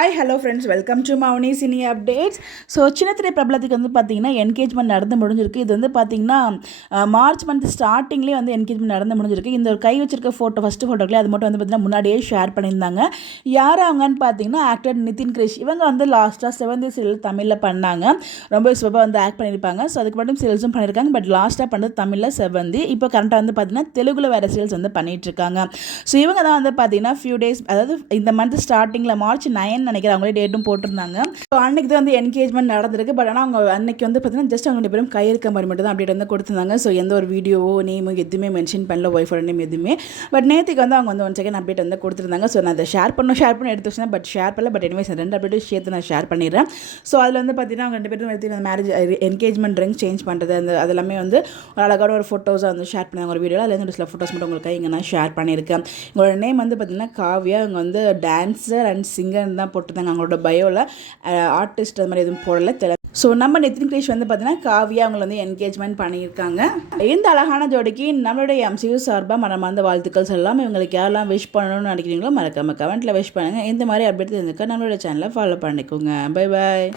Hi hello friends, welcome to Mouni cine updates. So சின்னத்திரை பிரபலத்துக்கு வந்து பார்த்திங்கன்னா என்கேஜ்மெண்ட் நடந்து முடிஞ்சிருக்கு. இது வந்து பார்த்திங்கன்னா மார்ச் மந்த் ஸ்டார்டிங்லேயே வந்து என்கேஜ்மெண்ட் நடந்து முடிஞ்சிருக்கு. இந்த ஒரு கை வச்சிருக்க ஃபோட்டோ ஃபஸ்ட்டு ஃபோட்டோக்களே அது மட்டும் வந்து பார்த்திங்கன்னா முன்னாடியே ஷேர் பண்ணியிருந்தாங்க. யார் அவங்கன்னு பார்த்தீங்கன்னா ஆக்டர் நிதின் கிரிஷ். இவங்க வந்து லாஸ்ட்டாக செவந்தி சீரியல் தமிழில் பண்ணாங்க. ரொம்ப சூப்பராக வந்து ஆக்ட் பண்ணியிருப்பாங்க. ஸோ அதுக்கு மட்டும் சீரியல்ஸும் பண்ணியிருக்காங்க. பட் லாஸ்ட்டாக பண்ணது தமிழில் செவந்தி. இப்போ கரண்ட்டாக வந்து பார்த்திங்கன்னா தெலுங்குல வேறு சீரியல்ஸ் வந்து பண்ணிகிட்ருக்காங்க. ஸோ இவங்க தான் வந்து பார்த்திங்கன்னா ஃபியூ டேஸ், அதாவது இந்த மந்த் ஸ்டார்டிங்கில் மார்ச் 9 நினைக்கிறேன் அவங்களே டேட்டும் போட்டிருந்தாங்க. ஸோ அன்னைக்கு தான் வந்து என்கேஜ்மெண்ட் நடந்திருக்கு. பட் ஆனால் அவங்க அன்னைக்கு வந்து பார்த்தீங்கன்னா ஜஸ்ட் அவங்க 2 பேரும் கையிருக்க மாதிரி மட்டும் தான் அப்டேட் வந்து கொடுத்துருந்தாங்க. ஸோ எந்த ஒரு வீடியோவோ நேமோ எதுவுமே மென்ஷன் பண்ணல, ஒய்ஃபோட நேம் எதுவுமே. பட் நேற்றுக்கு வந்து அவங்க வந்து 1 செகண்ட் அப்டேட் வந்து கொடுத்துருந்தாங்க. ஸோ நான் அதை ஷேர் பண்ணி எடுத்து வச்சேன். பட் ஷேர் பண்ணல. பட் எனிவேஸ் 2 அப்டேட்டும் சேர்த்து நான் ஷேர் பண்ணிடுறேன். ஸோ அதில் வந்து பார்த்தீங்கன்னா அவங்க 2 பேரும் எடுத்து அந்த மேரேஜ் என்கேஜ்மெண்ட் ரிங் சேஞ்ச் பண்ணுறது அது எல்லாமே வந்து ஒரு அழகான ஒரு ஃபோட்டோஸாக வந்து ஷேர் பண்ணாங்க ஒரு வீடியோவில். அதில் வந்து சில ஃபோட்டோஸ் மட்டும் உங்களுக்கு இங்கே நான் ஷேர் பண்ணியிருக்கேன். உங்களோட நேம் வந்து பார்த்தீங்கன்னா காவ்யா. அவங்க வந்து டான்ஸர் அண்ட் சிங்கர் தான் போட்டிருந்தாங்க. அவங்களோட பயோவில் ஆர்டிஸ்ட் அது மாதிரி எதுவும் போடலை. ஸோ நம்ம நிதின் கிரிஷ் வந்து பார்த்தீங்கன்னா காவியா அவங்களை வந்து என்கேஜ்மெண்ட் பண்ணியிருக்காங்க. இந்த அழகான ஜோடிக்கு நம்மளுடைய எம்சியூ சார்பாக மனமார்ந்த வாழ்த்துக்கள் சொல்லலாம். இவங்களுக்கு யாரெல்லாம் விஷ் பண்ணணும்னு நினைக்கிறீங்களோ மறக்காம கமெண்ட்டில் விஷ் பண்ணுங்கள். இந்த மாதிரி அப்டேட் தெரிஞ்சுக்க நம்மளோட சேனலை ஃபாலோ பண்ணிக்கோங்க. Bye bye.